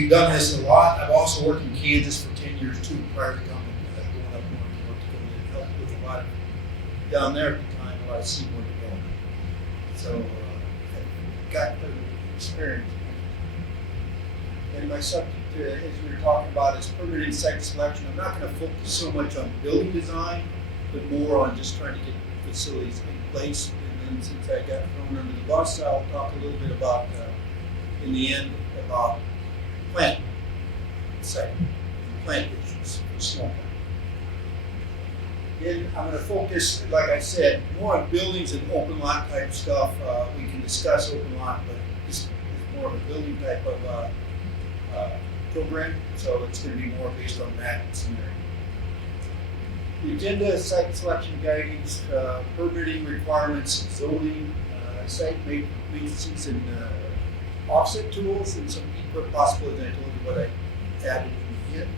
we've done this a lot. I've also worked in Kansas for 10 years too, prior to coming, going up north to North Dakota, and helped with a lot of, down there at the time, a lot of seaboard development. So, I've got the experience. And my subject, as we were talking about, is permitting site selection. I'm not going to focus so much on building design, but more on just trying to get facilities in place. And then since I got thrown under the bus, I'll talk a little bit about, in the end, about plant site and plant issues for small. And I'm going to focus, like I said, more on buildings and open lot type stuff. We can discuss open lot, but this is more of a building type of program, so it's going to be more based on that scenario. The agenda: site selection guidance, permitting requirements, zoning, site maintenance, and offset tools, and some input possibilities. I told you what I added in the end.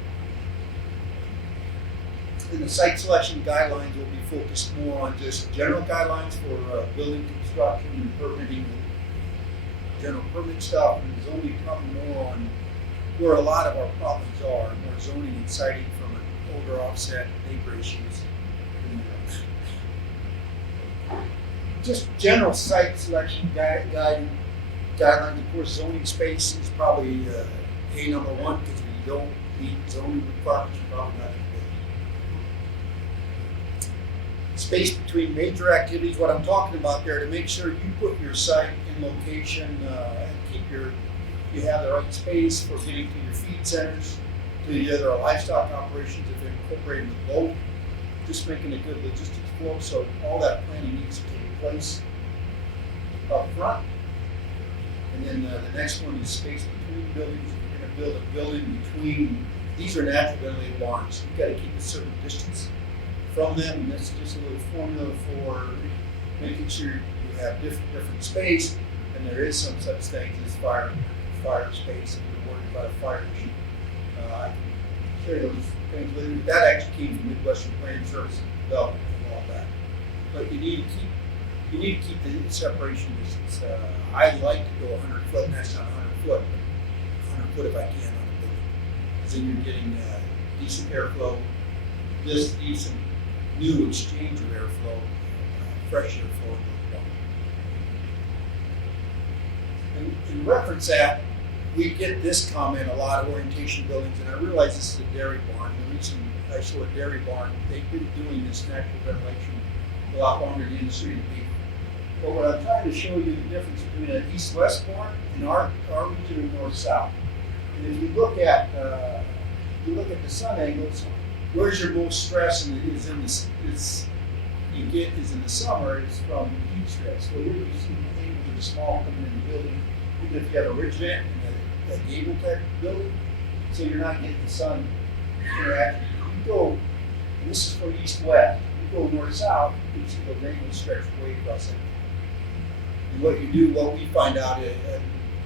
And the site selection guidelines will be focused more on just general guidelines for building construction and permitting, general permit stuff, and zoning probably more on where a lot of our problems are, more zoning and siting from an older offset, neighbor issues. Just general site selection guidelines. Of course, zoning space is probably number one, because if you don't meet zoning requirements, you're probably not going to build. Space between major activities, what I'm talking about there, to make sure you put your site in location and keep you have the right space for getting to your feed centers, to the other livestock operations if they're incorporating the boat, just making a good logistics flow. So all that planning needs to take place up front. And then the next one is space between buildings. If you're going to build a building between, these are natural ventilated barns. You've got to keep a certain distance from them, and that's just a little formula for making sure you have different space, and there is some such things as fire space, if you're worried about a fire issue. I can share those things with you. That actually came from Midwestern Planning Service development a while back. But you need to keep the separation distance. I like to go 100 foot, and that's not 100 foot, but 100 foot if I can on a building. Because then you're getting decent airflow, this decent new exchange of airflow, fresh airflow. And in reference that, we get this comment a lot of orientation buildings, and I realize this is a dairy barn. The reason I show a dairy barn, they've been doing this natural ventilation a lot longer in the industry than people. But what I'm trying to show you the difference between an east-west barn and our region of north-south. And if you look at the sun angles, where's your most stress in the summer is from heat stress. So here you see the angles are small coming in the building, even if you have a ridge vent and a gable type building, so you're not getting the sun interaction. You go, and this is for east-west. You go north-south, you see the angles stretch way across it. And what we find out is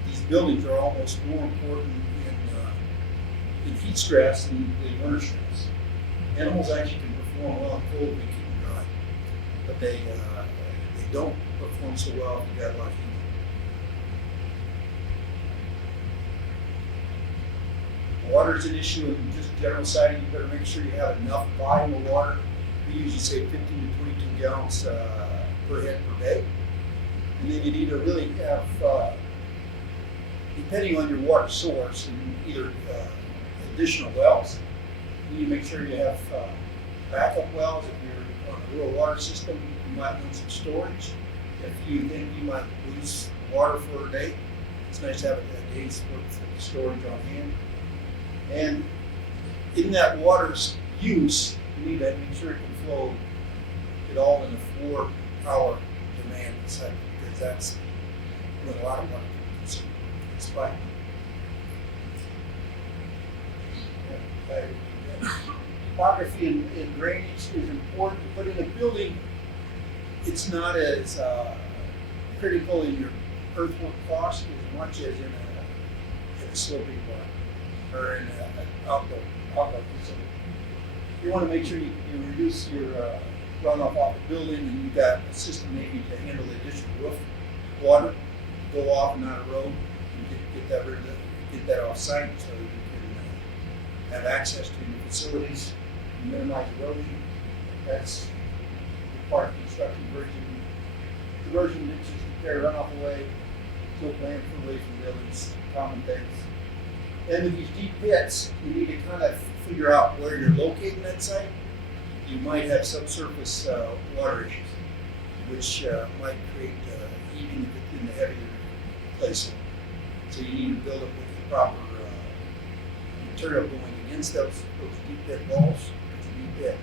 these buildings are almost more important in heat stress than winter stress. Animals actually can perform well in cold if we keep them dry, but they don't perform so well if you got a lot of heat. Water is an issue in just general siting. You better make sure you have enough volume of water. We usually say 15 to 22 gallons per head per day. And then you need to really have, depending on your water source, and either additional wells. You need to make sure you have backup wells. If you're on a rural water system, you might want some storage. If you think you might lose water for a day, it's nice to have a day's worth of storage on hand. And in that water's use, you need to make sure it can flow it all in a 4-hour demand cycle, because that's when a lot of water can consume. It's fine. Topography and drainage is important to put in a building. It's not as critical in your earthwork cost as much as in a sloping barn or in an outdoor facility. You want to make sure you reduce your runoff off the building, and you've got a system maybe to handle the additional roof water, go off and not erode, and get get that off site so you can have access to your facilities and minimize erosion. That's the part of construction diversion ditches to carry runoff away, fill landfill away from buildings, common things. And with these deep pits, you need to kind of figure out where you're locating that site. You might have subsurface water issues, which might create heating in the heavier places. So you need to build it with the proper material going against those deep pit walls. It's a deep pit.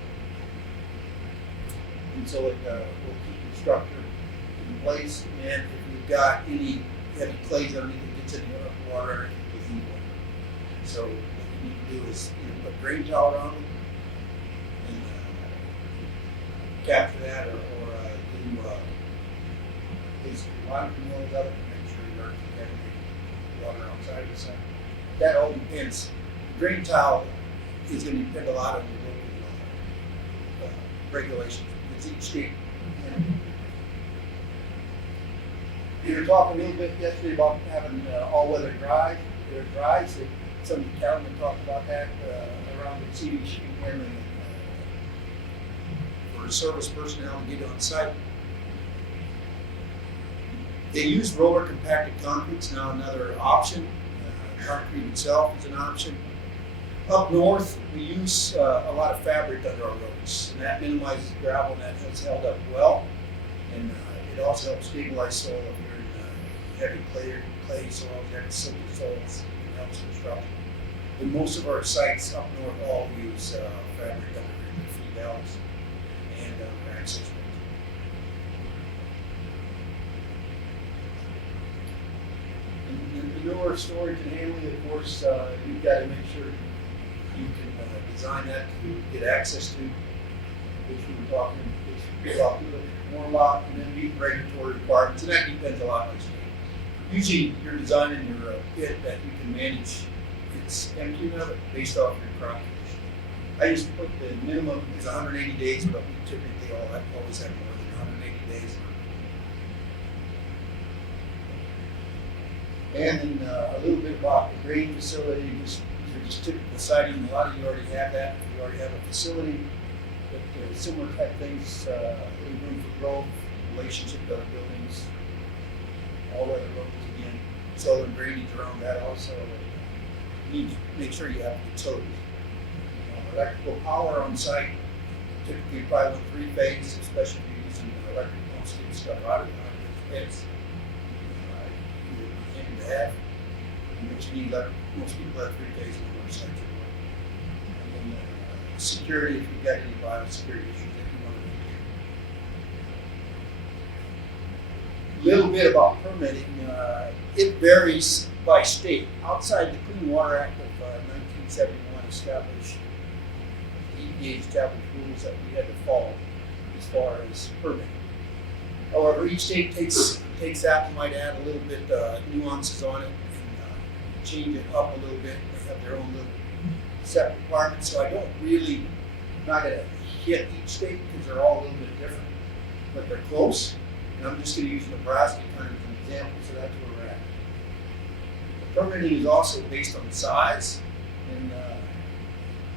And so it will keep the structure in place. And if you've got any heavy clays underneath, it gets in the water with heat water. So what you need to do is either put drain towel around it and capture that, or do basically water controls of it to make sure you aren't contaminating water outside of the site. That all depends. Drain towel is going to depend a lot on the local regulations. It's each state. We were talking a little bit yesterday about having all-weather drives. Some of the cattlemen talked about that around receiving shipping handling for service personnel to get on site. They use roller compacted concrete's now another option. Concrete itself is an option. Up north, we use a lot of fabric under our roads, and that minimizes gravel, and that has held up well. And it also helps stabilize soil if you're in heavy clay soils, heavy silty soils. It helps construction. But most of our sites up north all use fabric under their feed valves and under access roads. And manure storage and handling, of course, you've got to make sure you can design that to get access to, which we were talking more about, and then meet regulatory requirements, and that depends a lot on the state. Usually you're designing your pit that you can manage its emptying of it based off your crop condition. I just put the minimum is 180 days, but we typically always have more than 180 days. And then a little bit about the grading facility. These are just typical siting. A lot of you already have that. You already have a facility. But similar type things, room for growth, relationship to other buildings, all other roads again, solar and drainage around that also. You need to make sure you have utilities. Electrical power on site, typically probably with 3-phase, especially if you're using electric pumps to get stuff out of the pits. To have, but you need most people have 3-phase in their sites. And then security, if you've got any biosecurity issues that you want to do. A little bit about permitting. It varies by state. Outside the Clean Water Act of 1971 established, the EPA established rules that we had to follow as far as permitting. However, each state takes that and might add a little bit nuances on it and change it up a little bit. They have their own little set requirements. So I don't really, not going to hit each state because they're all a little bit different, but they're close. And I'm just going to use Nebraska kind of as an example, so that's where we're at. The permitting is also based on size, and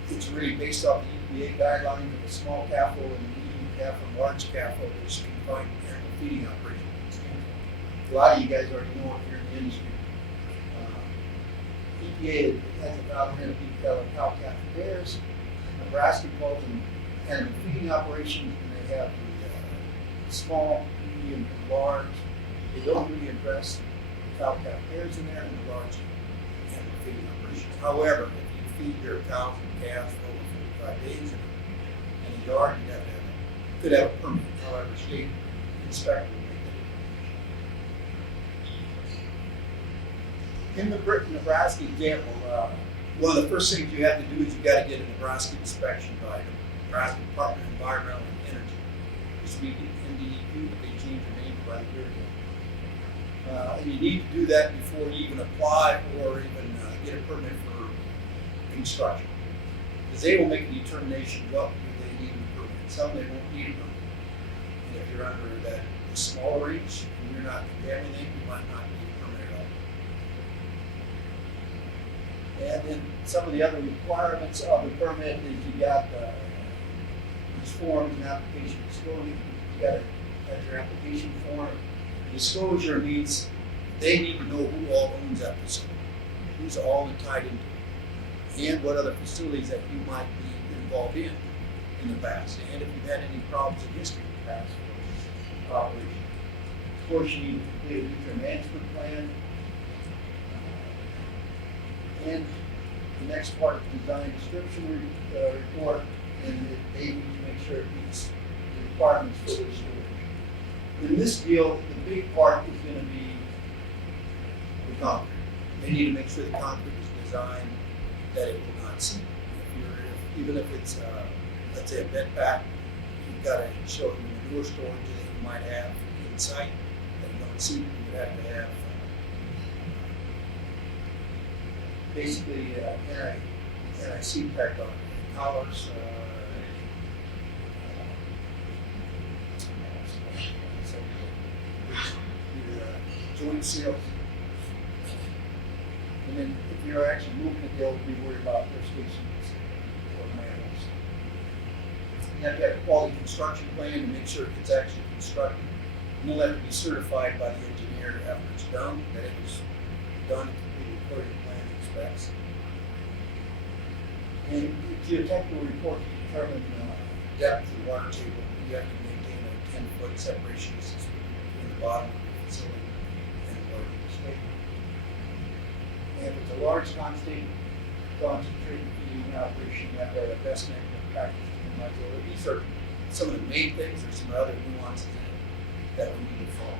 it's really based off the EPA guidelines of a small capital and medium capital and large capital, which can find animal feeding operations. A lot of you guys already know if you're in the industry. EPA has a valve in cow calf bears. Nebraska calls them animal feeding operations, and they have the small, medium, and large. They don't really address the cow calf bears in there and the large animal feeding operations. However, if you feed your cows and calves for over 45 days in a yard, you could have a permit. However, state inspector will make that. In the Nebraska example, one of the first things you have to do is you got to get a Nebraska inspection by the Nebraska Department of Environmental and Energy. It used to be NDEQ, but they changed their name about a year ago. And you need to do that before you even apply or even get a permit for construction. Because they will make a determination what do they need a permit. Some they won't need a permit. And if you're under that smaller range and you're not contaminating, you might not need a permit at all. And then some of the other requirements of the permit is you got these forms and application disclosure. You got to have your application form. Disclosure means they need to know who all owns that facility, who's all tied into it, and what other facilities that you might be involved in the past, and if you've had any problems in history in the past for operation. Of course, you need to complete a nutrient management plan. And the next part, the design description report, and they need to make sure it meets the requirements for their storage. In this deal, the big part is going to be the concrete. They need to make sure the concrete is designed that it will not seep. Even if it's, let's say, a bed pack, you've got to show them the manure storage that you might have inside that you don't seep. You would have to have basically anti-seep pack on collars. Joint seals. And then if you're actually moving it, they'll be worried about their stations or manuals. You have to have a quality construction plan to make sure it's actually constructed. And it'll have to be certified by the engineer after it's done, that it was done completely according to plan specs. And geotechnical report to determine depth of the water table. You have to maintain a 10-foot separation distance between the bottom of the facility and the water state. And if it's a large concentrated feeding operation, you have to have a best management practice to minimize odor. These are some of the main things. There's some other nuances in it that we need to follow.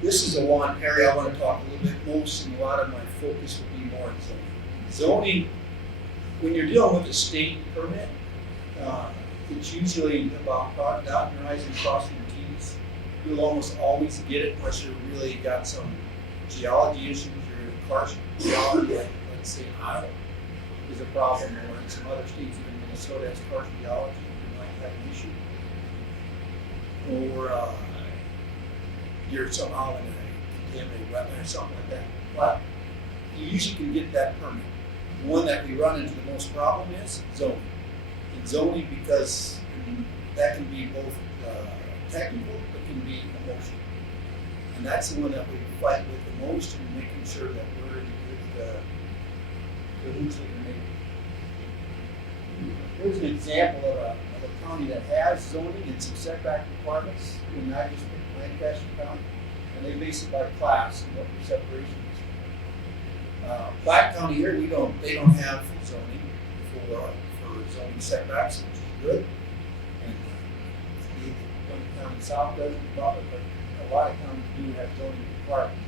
This is the one area I want to talk a little bit most, and a lot of my focus will be more on zoning. Zoning, when you're dealing with a state permit, it's usually about dotting your I's and crossing your T's. You'll almost always get it unless you really got some geology issues or karst geology, like let's say Iowa is a problem, or in some other states, even Minnesota has karst geology, you might have an issue. Or you're somehow in a contaminated wetland or something like that. But you usually can get that permit. The one that we run into the most problem is zoning. And zoning, because that can be both technical, but can be emotional. And that's the one that we fight with the most, and making sure that we're in good cahoots with the neighbor. Here's an example of a county that has zoning and some setback requirements, and I just picked Lancaster County, and they base it by class and what the separation is. Platte County here, they don't have zoning for zoning setbacks, which is good. And the county south doesn't, but a lot of counties do have zoning requirements.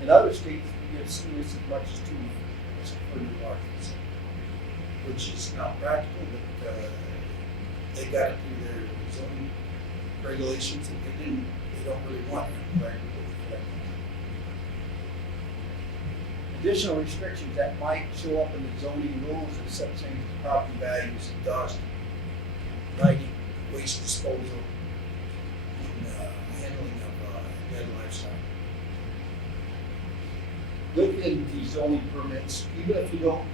In other states, we get as much as 2 years for your large facility, which is not practical, but they got to do their zoning regulations, and they don't really want them, right? Additional restrictions that might show up in the zoning rules are such things as property values, dust, lighting, waste disposal, and handling of dead livestock. Within the zoning permits, even if you don't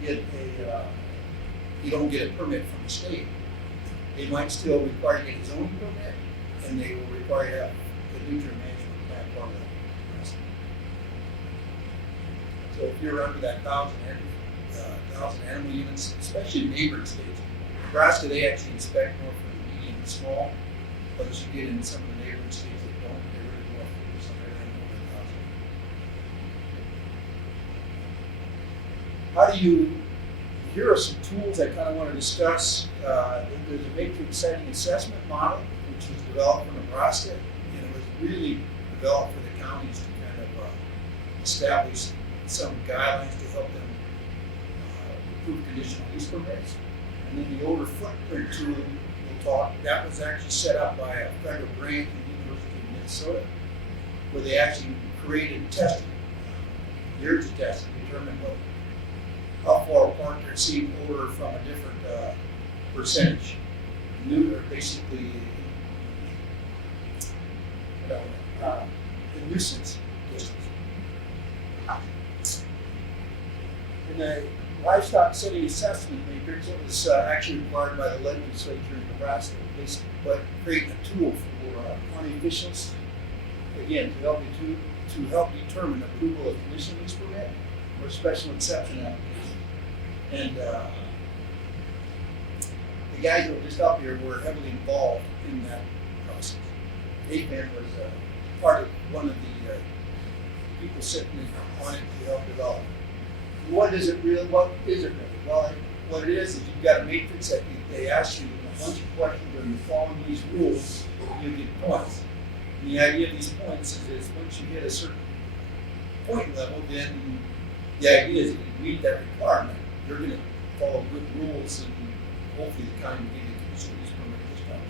get a permit from the state, they might still require you to get a zoning permit, and they will require you to have the nutrient management plan part of that. So if you're under that 1,000 animal units, especially in neighboring states, Nebraska, they actually inspect more for the medium and small, but as you get in some of the neighboring states that don't, they really go for some everything over 1,000. How do you, here are some tools I kind of want to discuss. There's a matrix setting assessment model, which was developed for Nebraska, and it was really developed for the counties to kind of establish some guidelines to help them approve conditional use permits. And then the odor footprint tool we'll talk, that was actually set up by a federal grant in the University of Minnesota, where they actually created testing, years of testing, to determine how far apart they're seeing odor from a different percentage. Basically, the nuisance distance. in the livestock setting assessment matrix, it was actually required by the legislature in Nebraska, basically, but creating a tool for county officials, again, to help determine approval of conditional use permit or special exception application. And the guys that were just up here were heavily involved in that process. DeHaan was part of one of the people sitting on it to help develop. What is it really? Well, what it is you've got a matrix that they ask you a bunch of questions, and you follow these rules, you get points. And the idea of these points is once you hit a certain point level, then the idea is if you meet that requirement, you're going to follow good rules, and hopefully the county will give you a conditional use permit this time.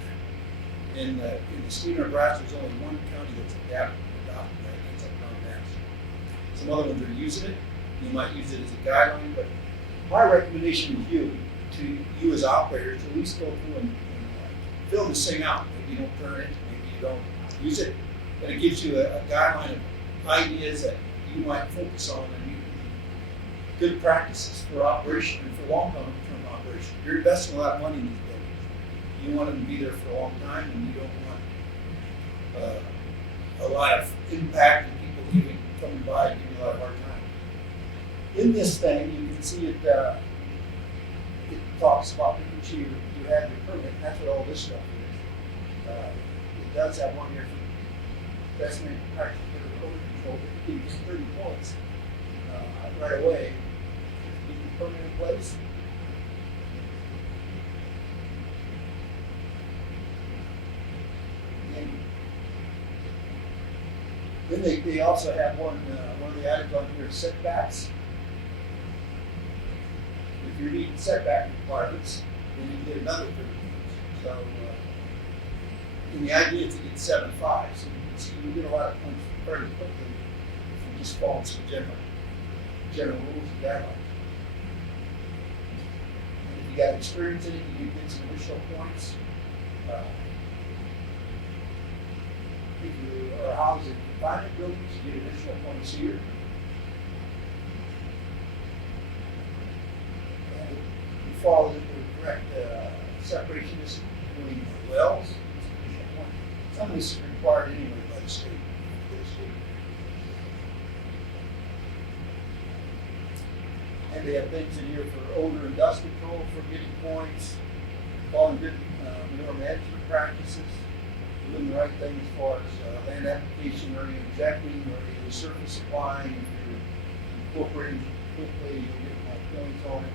In the state of Nebraska, there's only one county that's adopted that. That's up on that. Some other ones are using it. You might use it as a guideline, but my recommendation to you as operators, to at least go through and fill this thing out. Maybe you don't turn it, maybe you don't use it, but it gives you a guideline of ideas that you might focus on and good practices for operation and for long-term operation. You're investing a lot of money in these buildings. You want them to be there for a long time, and you don't want a lot of impact and people coming by and giving you a lot of hard time. In this thing, you can see it talks about making sure you have your permit, and that's what all this stuff is. It does have one here for investment practice for odor control, but you can get 30 points right away. Get your permit in place. And then they also have one of the items on here, setbacks. If you're meeting setback requirements, then you get another 30 points. So, and the idea is to get 75. So you can see you get a lot of points very quickly if you just follow some general rules and guidelines. And if you got experience in it, you get some additional points. If you are housed in confinement buildings, you get additional points here. Follow the correct separation between wells. Some of this is required anyway by the state. And they have things in here for odor and dust control for getting points, following good manure management practices, doing the right thing as far as land application, or you're injecting, or you're surface supplying. If you're incorporating quickly, you'll get more points on it.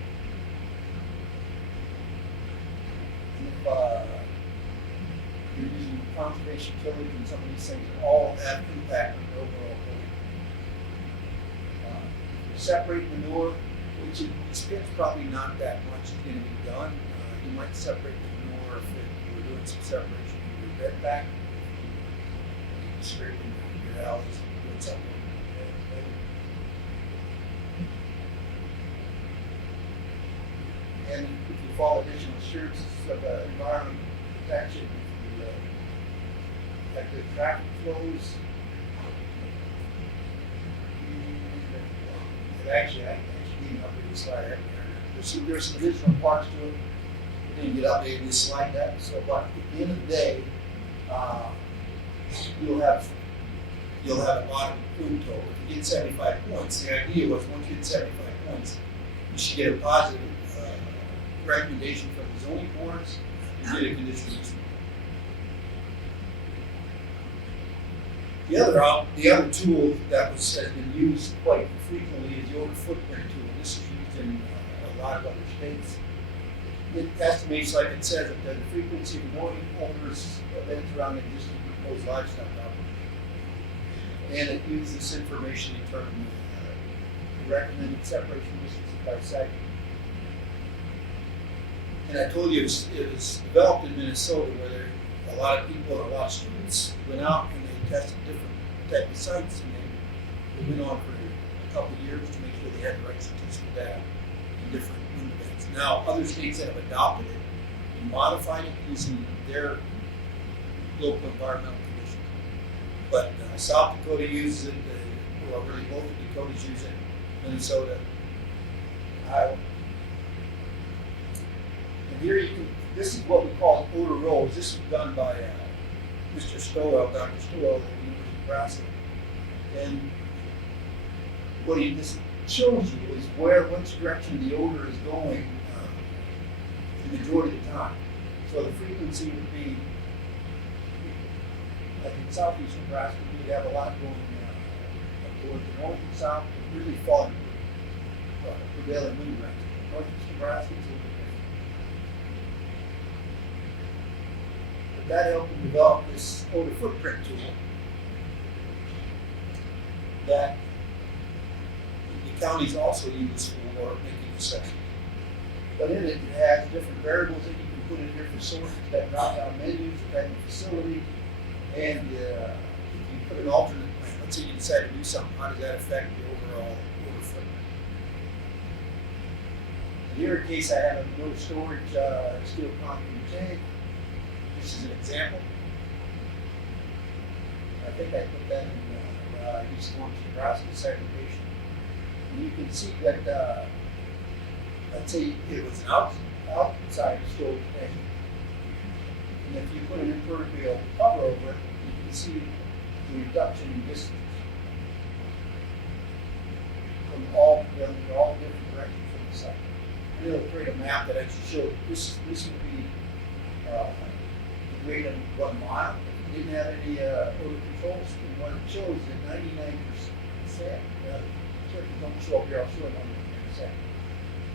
If you're using conservation tillage and some of these things, all have impact on the overall building. You separate manure, which in expense probably not that much is going to be done. You might separate the manure if you were doing some separation in your bed back, scraping your alleys and doing something. And if you follow additional assurances of environmental protection, if you have good traffic flows, I actually didn't update this slide. There's some additional parts to it. We didn't get updated this slide that. So, but at the end of the day, you'll have a lot of food total. If you get 75 points, the idea was once you get 75 points, you should get a positive recommendation from the zoning boards and get a conditional use. The other tool that has been used quite frequently is the odor footprint tool. This is used in a lot of other states. It estimates, like it says, that the frequency of warning odors events around the existing proposed livestock operation. And it uses this information to determine the recommended separation distances by site. And I told you it was developed in Minnesota, where a lot of people and a lot of students went out and they tested different type of sites, and they went on for a couple of years to make sure they had the right statistical data in different wind events. Now, other states that have adopted it and modified it using their local environmental conditions. But South Dakota uses it, well, really both of Dakotas use it, Minnesota, Iowa. And here you can, this is what we call Odor Rolls. This was done by Mr. Stowell, Dr. Stowell at the University of Nebraska. And what this shows you is which direction the odor is going the majority of the time. So the frequency would be, like in southeast Nebraska, we'd have a lot going towards the north and south, but really falling prevailing wind direction. Northeast Nebraska is a little bit different. But that helped them develop this odor footprint tool that the counties also use for making assessments. But in it has different variables that you can put in here for sources, that drop down menus, that facility, and if you put an alternate plan, let's say you decide to do something, how does that affect the overall odor footprint? In here, in case I have a no storage steel concrete tank, this is an example. I think I put that in East Orange, Nebraska segregation. And you can see that, let's say it was an outside storage tank. And if you put an impermeable cover over it, you can see the reduction in distance from all different directions from the site. And it'll create a map that actually shows this would be the grade in 1 mile. It didn't have any odor controls, and what it shows is that 99%. Circles don't show up here, I'll show it on in a second.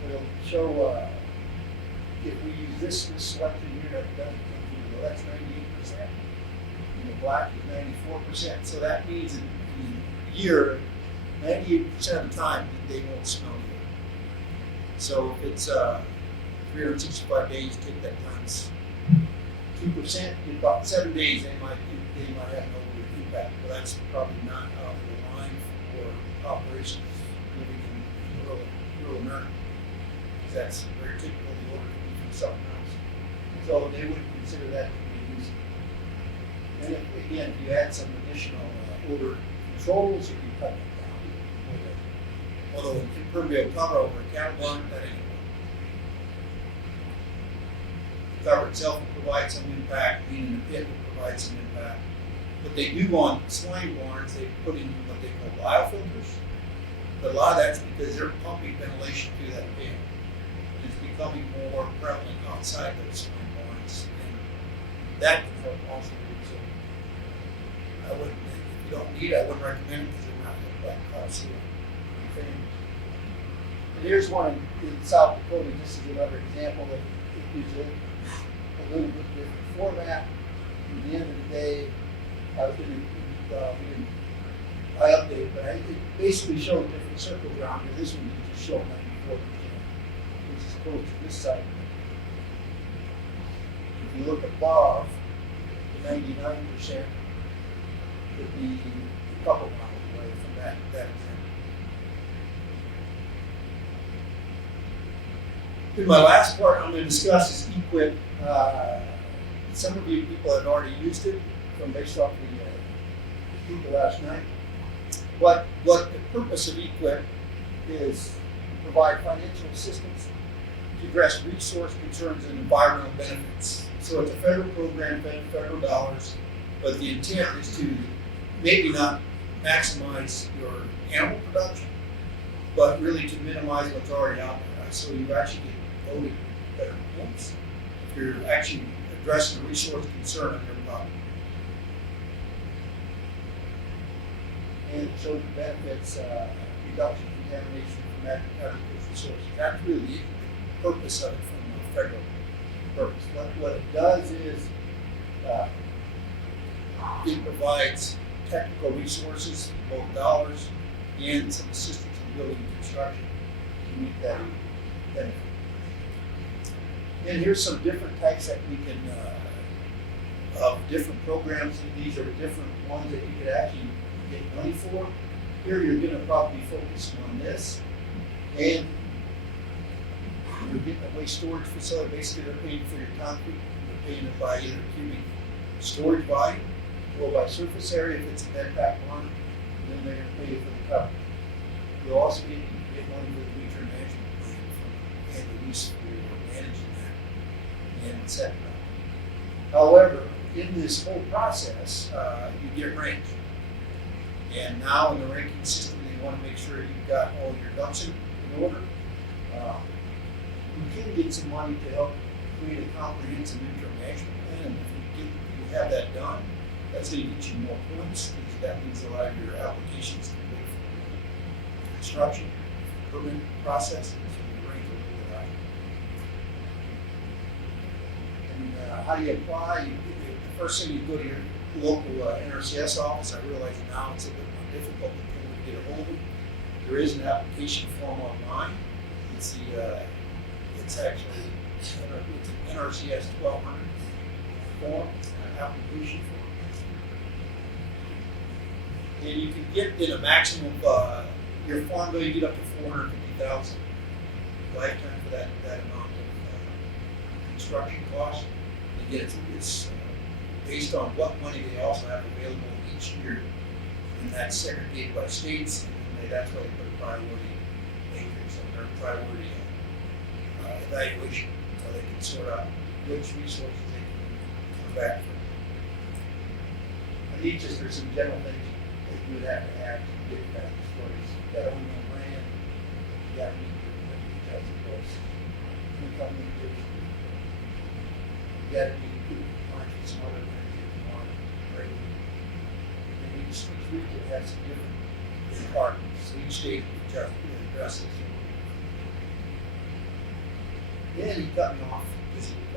It'll show if we use this selection here that doesn't come through, well, that's 98%. And the black is 94%. So that means in a year, 98% of the time they won't smell good. So if it's 365 days, take that times 2%, in about 7 days they might have no impact. But that's probably not out of the line for operations living in rural America. That's very typical of the odor coming from something else. So they would consider that to be useful. And again, if you add some additional odor controls, you can cut them down. Although an impermeable cover over a cattle barn, that ain't good. The cover itself will provide some impact, being in the pit will provide some impact. What they do on swine barns, they put in what they call biofilters. But a lot of that's because they're pumping ventilation through that pit. It's becoming more prevalent outside those swine barns, and that can help also. So I wouldn't, if you don't need it, I wouldn't recommend it because they're not going to black cost here. And here's one in South Dakota. This is another example that it gives a little bit different format. At the end of the day, I was going to I updated, but it basically showed different circles around here. This one you just show 94%, which is close to this side. If you look above, the 99% would be a couple miles away from that example. In my last part, I'm going to discuss is EQIP. Some of you people have already used it based off the people last night. What the purpose of EQIP is to provide financial assistance to address resource concerns and environmental benefits. So it's a federal program, federal dollars, but the intent is to maybe not maximize your animal production, but really to minimize what's already out there. So you actually get voted better points if you're actually addressing a resource concern on your property. And it shows the benefits, reduction of contamination from agricultural sources. That's really the purpose of it from a federal purpose. What it does is it provides technical resources, both dollars and some assistance in building and construction to meet that benefit. And here's some different types that we can, of different programs, and these are different ones that you could actually get money for. Here you're going to probably focus on this, and you're getting a waste storage facility. Basically, they're paying for your concrete. They're paying it by either cubic storage volume or by surface area if it's a bed pack barn, and then they're going to pay you for the cover. You'll also get money for the nutrient management plan. have a use for managing that and setting it up. However, in this whole process, you get ranked. And now in the ranking system, they want to make sure you've got all your ducks in order. You can get some money to help create a comprehensive interim management plan. And if you have that done, that's going to get you more points, because that means a lot of your applications can go for construction, permit process, so you rank a little bit higher. And how do you apply? The first thing you go to your local NRCS office. I realize now it's a bit more difficult to get a hold of. There is an application form online. It's actually an NRCS 1200 form, an application form. And you can get in a maximum of your farm bill, you get up to $450,000 lifetime for that amount of construction cost. Again, it's based on what money they also have available each year, and that's segregated by states, and that's why they put a priority matrix on their priority evaluation, so they can sort out which resources they can come back from. I think just there's some general things that you would have to get back to stories. You got to own your land, you got to meet your tax costs, income limitation, you got to be market some other things that you want to bring. And each region has some different departments, so each state will address this. Yeah, he cut me off.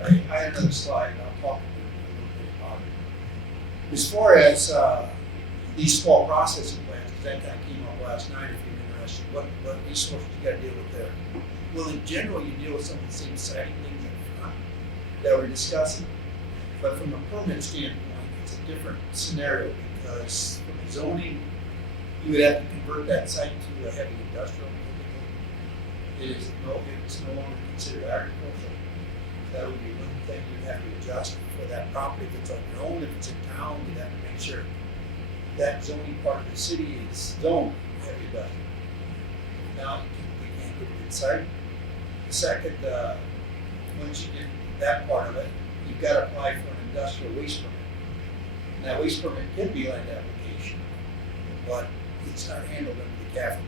I had another slide, and I'll talk a little bit about it. As far as these small processing plants, because that kind of came up last night, if you're interested, what resources you got to deal with there? Well, in general, you deal with some of the same siting things up front that we're discussing, but from a permit standpoint, it's a different scenario, because from a zoning, you would have to convert that site to a heavy industrial. It's no longer considered agricultural. That would be one thing you'd have to adjust for that property. If it's on your own, if it's in town, you'd have to make sure that zoning part of the city is zoned heavy industrial. Now you can't get it inside. The second, once you get that part of it, you've got to apply for an industrial waste permit. And that waste permit can be land application, but it's not handled under the CAFA.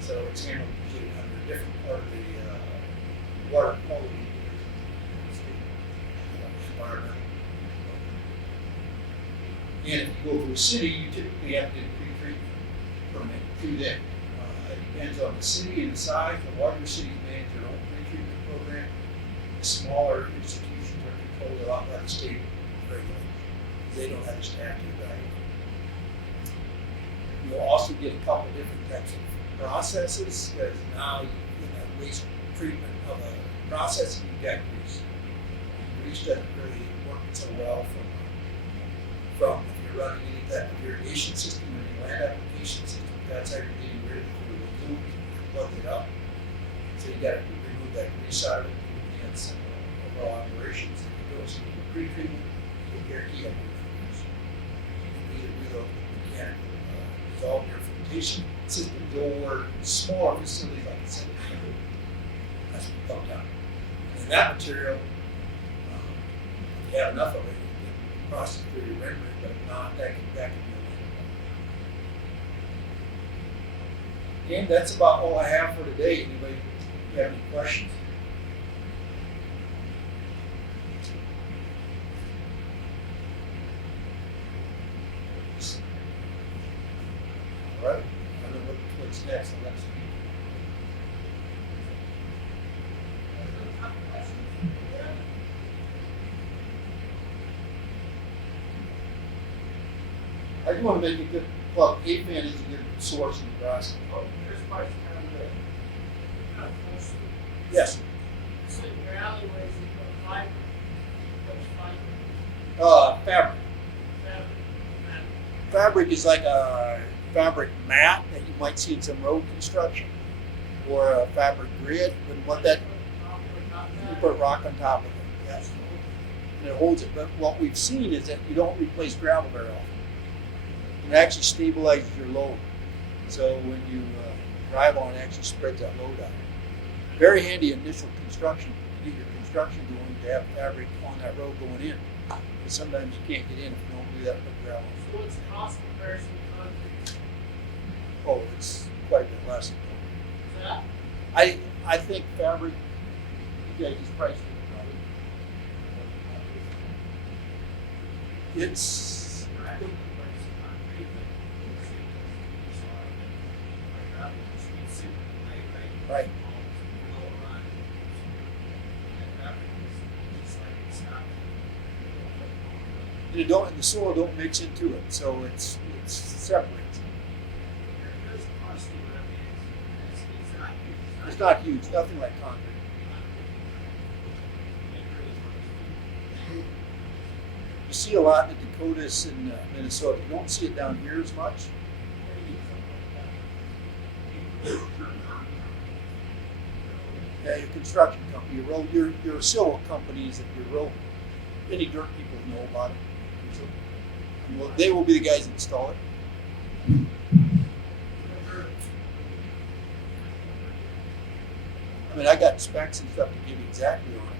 So it's handled under a different part of the water quality environment. And if you go to a city, you typically have to get a pre-treatment permit through them. It depends on the city and the size. The larger cities manage their own pre-treatment program. The smaller institutions are controlled a lot by the state regulators. They don't have the staff to evaluate. You'll also get a couple different types of processes, because now in that waste treatment of a process, you've got grease. Grease doesn't really work so well from if you're running any type of irrigation system or any land application system. That's how you're getting rid of the lagoon, plug it up. So you got to remove that grease out of it to enhance overall operations. If it goes into pre-treatment, you guarantee you have grease. You can either do the mechanical dissolved air fermentation systems or smaller facilities like I said, that's what we dumped out. And that material, if you have enough of it, you can process through your rendering, but if not, that can be a and that's about all I have for today. Anybody have any questions? All right. I don't know what's next. The next week. I do want to make a good plug. AFAN is a good source in Nebraska. Oh, there's parts down there. Not close to. Yes. So your alleyways, you put fiber. What's fiber? Fabric. Fabric. Fabric is like a fabric mat that you might see in some road construction, or a fabric grid. Wouldn't want that. You put rock on top of it. Yes. And it holds it. But what we've seen is that you don't replace gravel very often. It actually stabilizes your load. So when you drive on, it actually spreads that load out. Very handy initial construction, to get your construction going, to have fabric on that road going in. Because sometimes you can't get in if you don't do that with gravel. So what's the cost comparison to concrete? Oh, it's quite a bit less. Is that? I think fabric, you guys just priced it probably. It's, right. And the soil don't mix into it, so it's separate. It's not huge, nothing like concrete. You see a lot in the Dakotas and Minnesota. You don't see it down here as much. Yeah, your construction company, your civil companies, any dirt people know about it. So, well, they will be the guys that install it. I mean, I got specs and stuff to give you exactly on it.